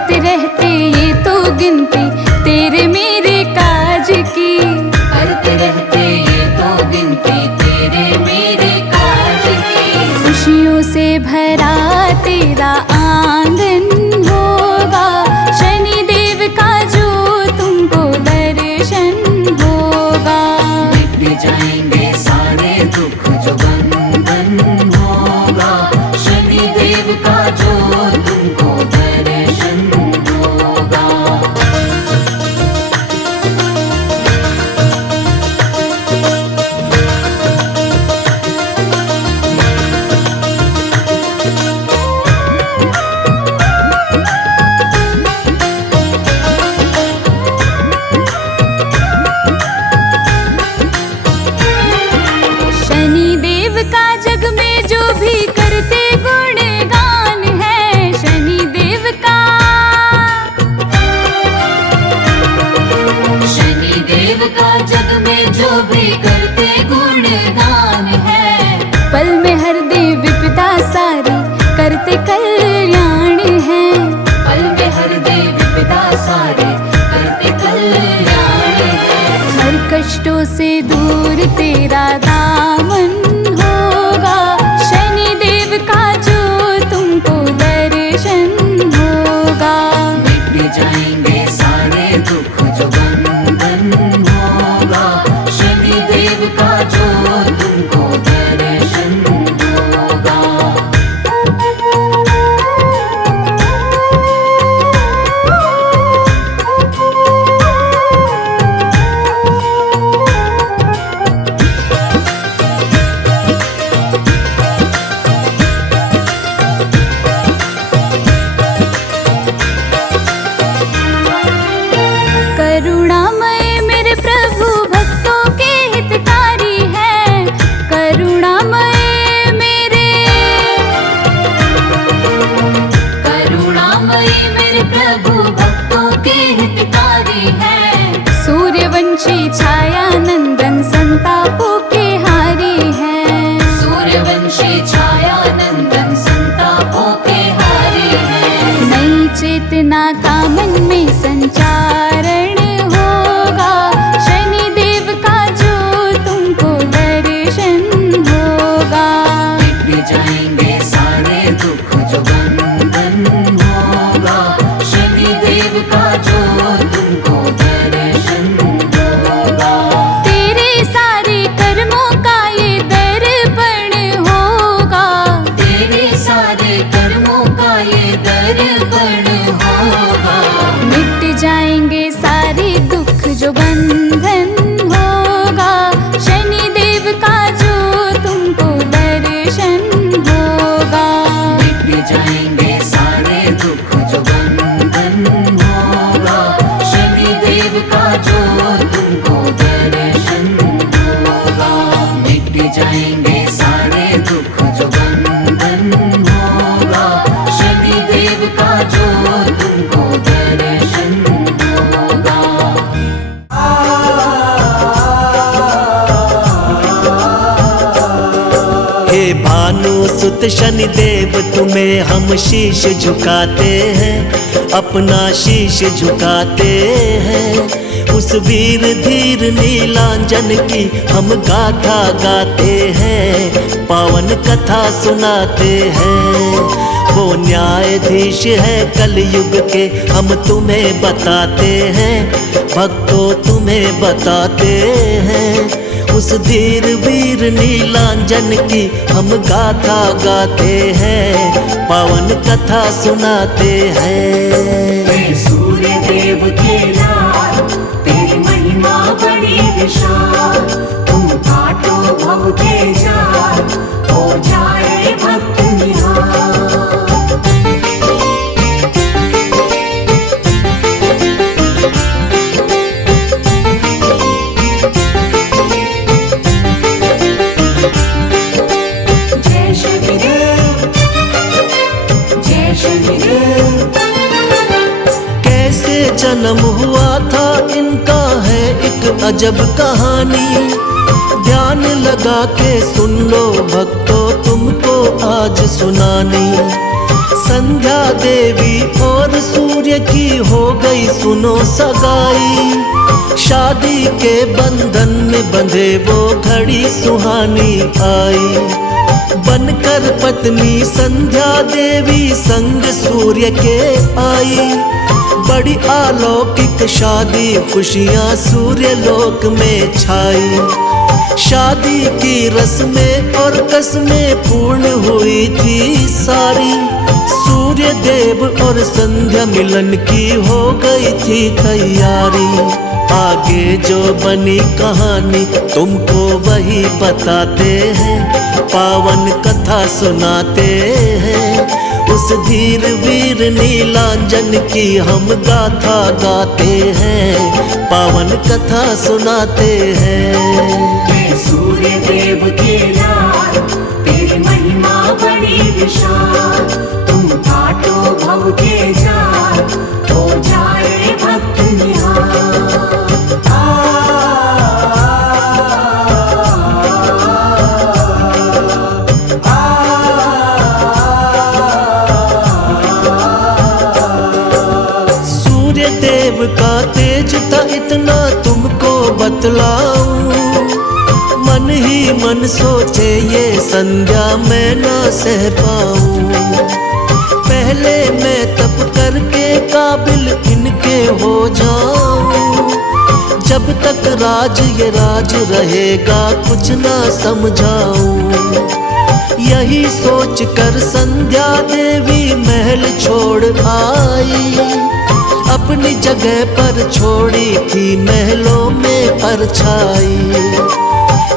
करते रहते ये तो गिनती तेरे मेरे काज की। करते रहते ये तो गिनती तेरे मेरे काज की। खुशियों से भरा तेरा आंगन होगा, शनिदेव का जो तुमको दर्शन होगा। मिट जाएंगे सारे दुख जो बंधन होगा, शनिदेव का जो तुमको दर्शन होगा। शनिदेव का जग में जो भी करते गुणगान है, शनिदेव का। शनिदेव का जग में जो भी करते गुणगान है, पल में हर देव विपदा सारी करते कल्याण है। पल में हर देव विपदा सारे करते कल्याण है। हर कष्टों से दूर तेरा दामन होगा, शनिदेव का जो तुमको दर्शन होगा। मिट जाएंगे सारे दुख जो बंधन होगा, शनिदेव का जो तुमको दर्शन होगा। करुणामय मेरे प्रभु भक्तों के हितकारी है, करुणामय मेरे। करुणामयी मेरे प्रभु भक्तों के हितकारी है। सूर्यवंशी छाया नंदन संतापों के हारी है। सूर्यवंशी छाया नंदन संतापों के हारी है। नई चेतना का मन में संचारण होगा, शनिदेव का जो तुमको दर्शन होगा। मिट जाएंगे सारे दुख जो बंधन होगा, शनिदेव का जो तुमको दर्शन होगा। तेरे सारे कर्मों का ये दर्पण होगा, तेरे सारे कर्मों का ये दर्पण होगा। मिट जाएंगे सारे दुख जो बंधन होगा, शनिदेव का जो तुमको दर्शन होगा। मिट जाएंगे सारे दुख जो बंधन होगा, शनिदेव का जो तुमको दर्शन होगा। मिट जाएंगे सारे दुख जो बंधन होगा, शनिदेव का जो तुमको दर्शन होगा। हे भानु सुत शनिदेव तुम्हें हम शीश झुकाते हैं, अपना शीश झुकाते हैं। उस वीर धीर नीलांजन की हम गाथा गाते हैं, पावन कथा सुनाते हैं। वो न्यायाधीश है कलयुग के हम तुम्हें बताते हैं, भक्तों तुम्हें बताते हैं। उस धीर वीर नीलांजन की हम गाथा गाते हैं, पावन कथा सुनाते हैं। सूर्य देव के लाल तेरी महिमा बड़ी विशाल, तुम काटो भव के जाल हो जाए भक्त निहाल। जय शनिदेव जय शनिदेव। कैसे जन्म हुआ था इनका है एक अजब कहानी, ध्यान लगा के सुन लो भक्तों तुमको आज सुनानी। संध्या देवी और और सूर्य की हो गई सुनो सगाई। शादी के बंधन में बंधे वो घड़ी सुहानी आई। बनकर पत्नी संध्या देवी संग सूर्य के आई। बड़ी अलौकिक शादी खुशियां सूर्य लोक में छाई। शादी की रस्में और कसमें पूर्ण हुई थी सारी। सूर्य देव और संध्या मिलन की हो गई थी तैयारी। आगे जो बनी कहानी तुमको वही बताते हैं, पावन कथा सुनाते हैं। उस धीर वीर नीलांजन की हम गाथा गाते हैं, पावन कथा सुनाते हैं। सूर्य देव के लाल तेरी महिमा बड़ी विशाल। तुम काटो भव के जाल, हो जाए भक्त निहाल। सूर्य देव का तेज था इतना तुमको बतलाऊं। मन ही मन सोचे ये संध्या मैं ना सह पाऊं। पहले मैं तप करके काबिल इनके हो जाऊं। जब तक राज ये राज रहेगा कुछ ना समझाऊं। यही सोच कर संध्या देवी महल छोड़ आई। अपनी जगह पर छोड़ी थी महलों में परछाई।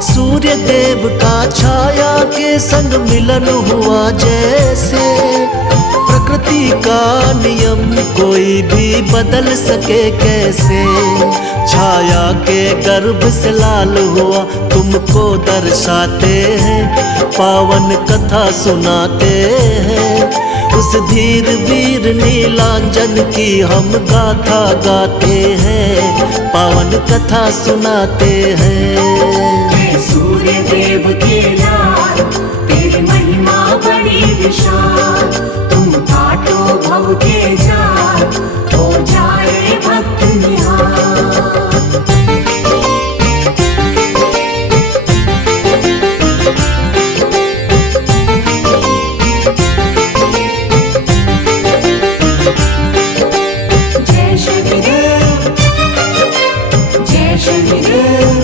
सूर्य देव का छाया के संग मिलन हुआ जैसे। प्रकृति का नियम कोई भी बदल सके कैसे। छाया के गर्भ से लाल हुआ तुमको दर्शाते हैं, पावन कथा सुनाते हैं। उस धीर वीर नीलांजन की हम गाथा गाते हैं, पावन कथा सुनाते हैं। सूर्य देव के लाल तेरी महिमा बड़ी विशाल। तुम काटो भव के जाल, हो जाए भक्त निहाल। जय शनिदेव, जय शनिदेव।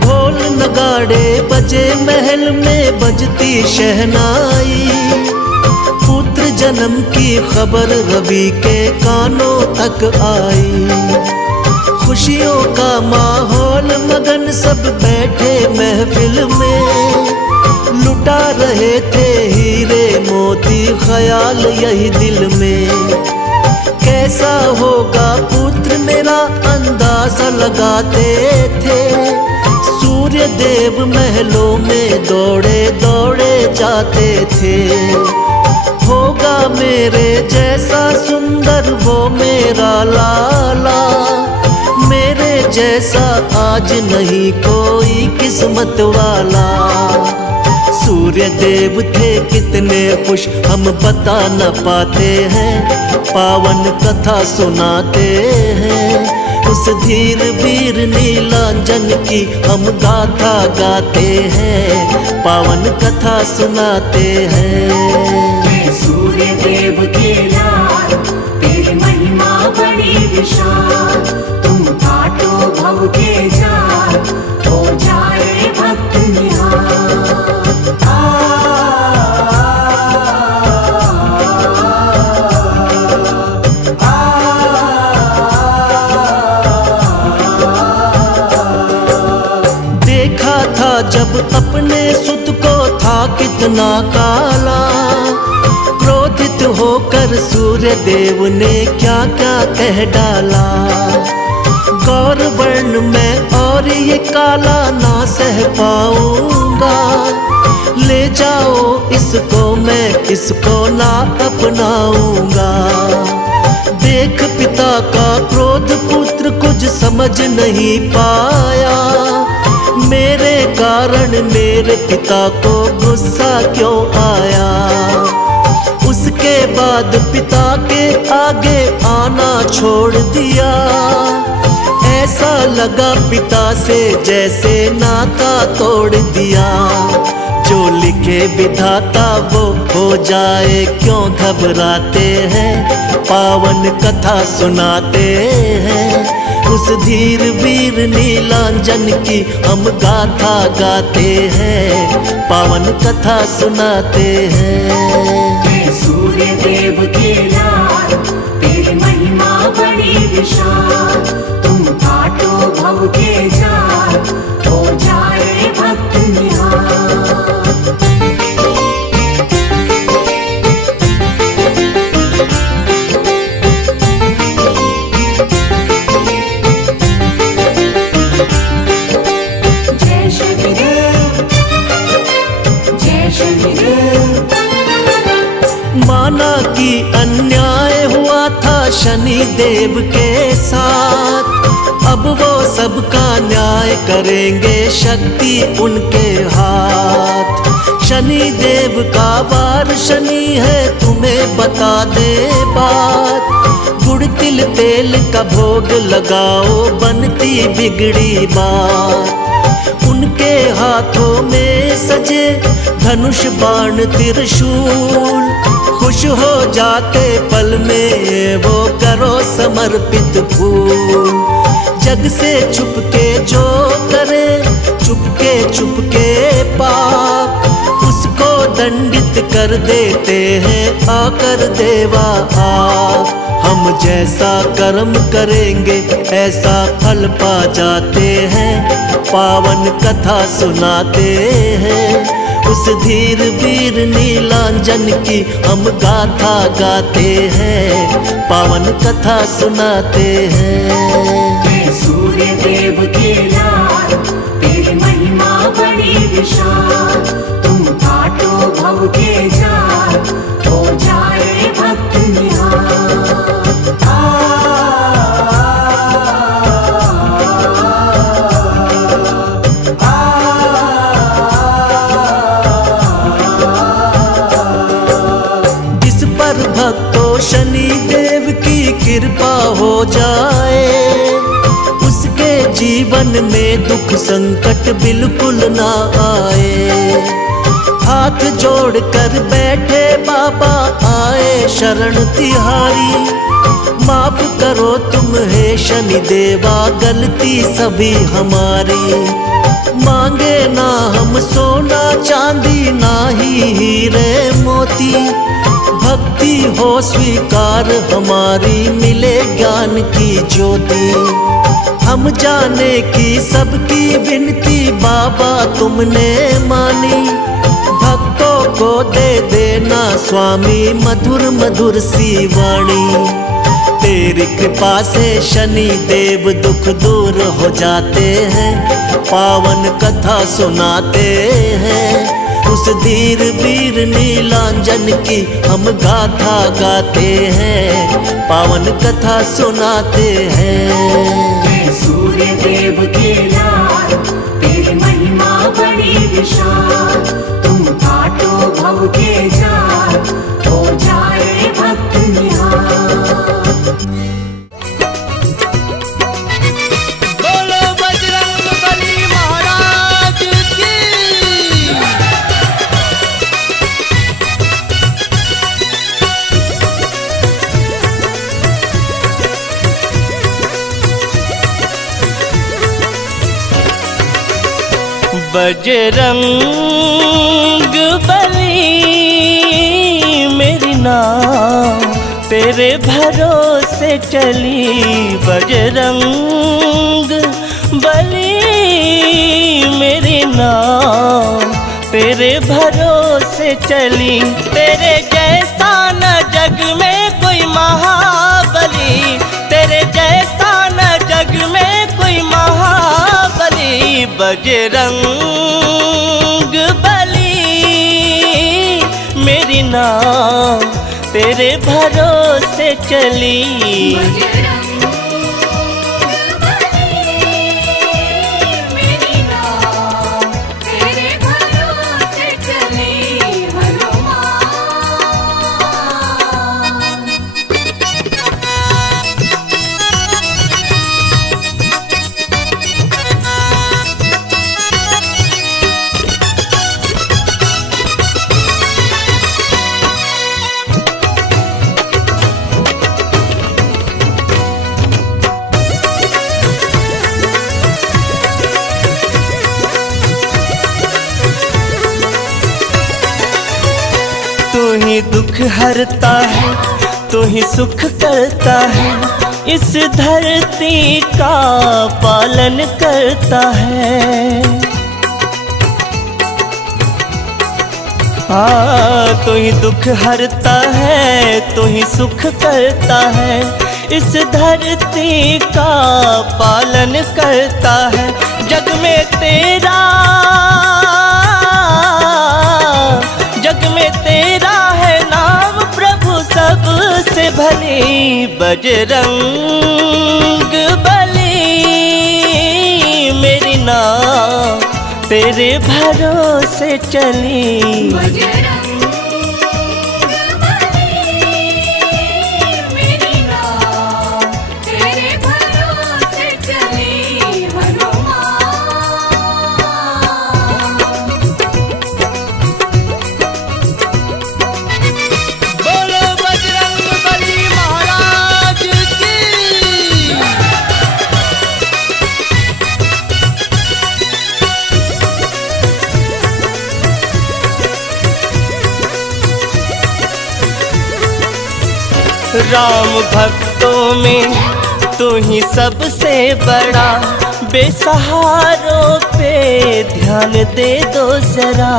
ढोल नगाड़े बजे महल में बजती शहनाई। पुत्र जन्म की खबर रवि के कानों तक आई। खुशियों का माहौल मगन सब बैठे महफिल में। लुटा रहे थे हीरे मोती ख्याल यही दिल में। कैसा होगा पुत्र मेरा अंदाजा लगाते थे। सूर्य देव महलों में दौड़े दौड़े जाते थे। होगा मेरे जैसा सुंदर वो मेरा लाला। मेरे जैसा आज नहीं कोई किस्मत वाला। सूर्य देव थे कितने खुश हम बता न पाते हैं, पावन कथा सुनाते हैं। उस धीर वीर नीलांजन की हम गाथा गाते हैं, पावन कथा सुनाते हैं। सूर्य देव के लाल तेरी महिमा बड़ी विशाल। तुम काटो भव के जाल, हो जाए भक्त निहाल। देखा था जब अपने सुत को था कितना काला। क्रोधित होकर सूर्य देव ने क्या क्या कह डाला। गौर वर्ण में और ये काला ना सह पाऊंगा। ले जाओ इसको मैं किसको ना अपनाऊंगा। देख पिता का क्रोध पुत्र कुछ समझ नहीं पाया। मेरे कारण मेरे पिता को गुस्सा क्यों आया। उसके बाद पिता के आगे आना छोड़ दिया। ऐसा लगा पिता से जैसे नाता तोड़ दिया। जो लिखे विधाता वो हो जाए, क्यों घबराते हैं, पावन कथा सुनाते हैं। उस धीर वीर नीलांजन की हम गाथा गाते हैं, पावन कथा सुनाते हैं। सूर्य देव के लाल तेरी महिमा बड़ी विशाल, तुम काटो भव के जाल, हो जाए भक्त निहाल। जय शनिदेव, जय शनिदेव। माना कि अन्याय हुआ था शनि देव के साथ, अब वो सबका न्याय करेंगे, शक्ति उनके हाथ। शनि देव का वार शनि है, तुम्हें बता दे बात। गुड़ तिल तेल का भोग लगाओ, बनती बिगड़ी बात। उनके हाथों में सजे धनुष बाण त्रिशूल, खुश हो जाते पल में वो करो समर्पित फूल। जग से छुपके जो करे, चुपके पाप, उसको दंडित कर देते हैं आकर देवा आप। हम जैसा कर्म करेंगे ऐसा फल पा जाते हैं, पावन कथा सुनाते हैं। उस धीर वीर नीलांजन की हम गाथा गाते हैं, पावन कथा सुनाते हैं। सूर्य देव के लाल तेरी महिमा बड़ी विशाल, तुम काटो भव के जाल, हो जाए भक्त निहाल। जिस पर भक्तों शनि देव की कृपा हो जाए, उसके जीवन में दुख संकट बिल्कुल ना आए। हाथ जोड़ कर बैठे बाबा आए शरण तिहारी, माफ करो तुम हे शनि देवा गलती सभी हमारी। मांगे ना हम सोना चांदी, ना ही हीरे मोती, भक्ति हो स्वीकार हमारी, मिले ज्ञान की ज्योति। हम जाने की सबकी विनती बाबा तुमने मानी, भक्तों को दे देना स्वामी मधुर मधुर सी वाणी। तेरी कृपा से शनि देव दुख दूर हो जाते हैं, पावन कथा सुनाते हैं। उस धीर वीर नीलांजन की हम गाथा गाते हैं, पावन कथा सुनाते हैं। सूर्य देव के लाल तेरी महिमा बड़ी विशाल, तुम काटो भव के जाल, हो जाए भक्त निहाल। बोलो बजरंग बली महाराज की। बजरंग बली मेरी नाव तेरे भरोसे चली, बजरंग बली मेरी नाव तेरे भरोसे चली। तेरे जैसा न जग में कोई महाबली, तेरे जैसा न जग में कोई महाबली। बजरंग बली मेरी नाव तेरे भरोसे चली। ही दुख हरता है, तू ही सुख करता है, इस धरती का पालन करता है। हाँ, तू ही दुख हरता है, तू ही सुख करता है, इस धरती का पालन करता है। जग में तेरा, जग में तेरा है नाम प्रभु सबसे भली, बजरंग बली मेरी नाव तेरे भरोसे चली। बजरंग बली मेरी नाव तेरे भरोसे चली, हनुमान। बोलो बजरंग बली महाराज की। राम भक्तों में तू ही सबसे बड़ा, बेसहारों पे ध्यान दे दो जरा।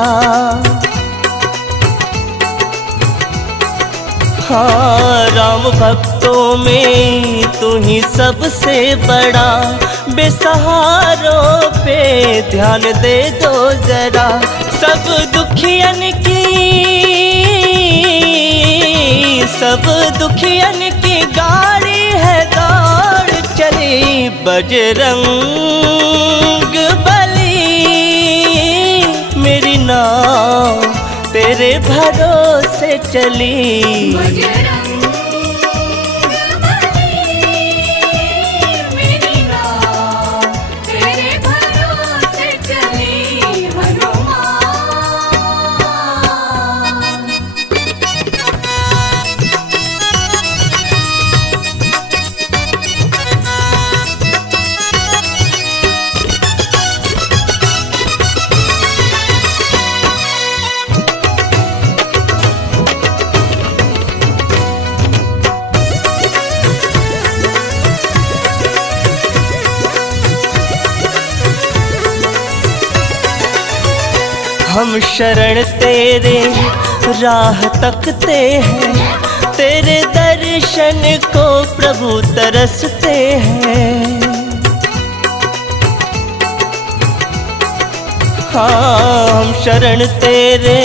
हाँ, राम भक्तों में तू ही सबसे बड़ा, बेसहारों पे ध्यान दे दो जरा। सब दुखियन की, सब दुखियन की गाड़ी है दौड़ चली, बजरंग बली मेरी नाव तेरे भरोसे चली। बजरंग बली मेरी नाव तेरे भरोसे चली, हनुमान। हम शरण तेरे राह तकते हैं, तेरे दर्शन को प्रभु तरसते हैं। हाँ, हम शरण तेरे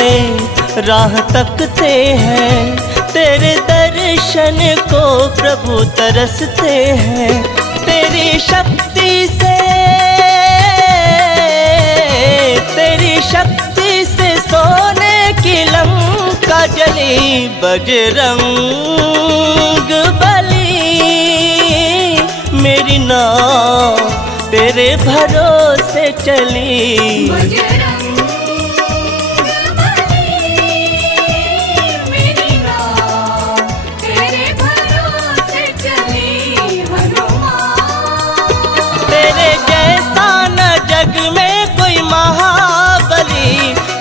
राह तकते हैं, तेरे दर्शन को प्रभु तरसते हैं। तेरी शक्ति से, तेरी शक्ति से सोने की लंका जली, बजरंग बली मेरी नाव तेरे भरोसे चली। बजरंग बली मेरी नाव तेरे भरोसे चली, हनुमान। तेरे जैसा न जग में कोई महाबली,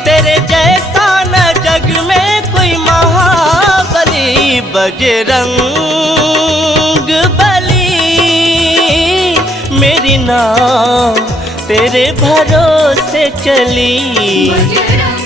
तेरे जैसा न जग में कोई महाबली, बजरंग बली मेरी नाव तेरे भरोसे चली। बजरंग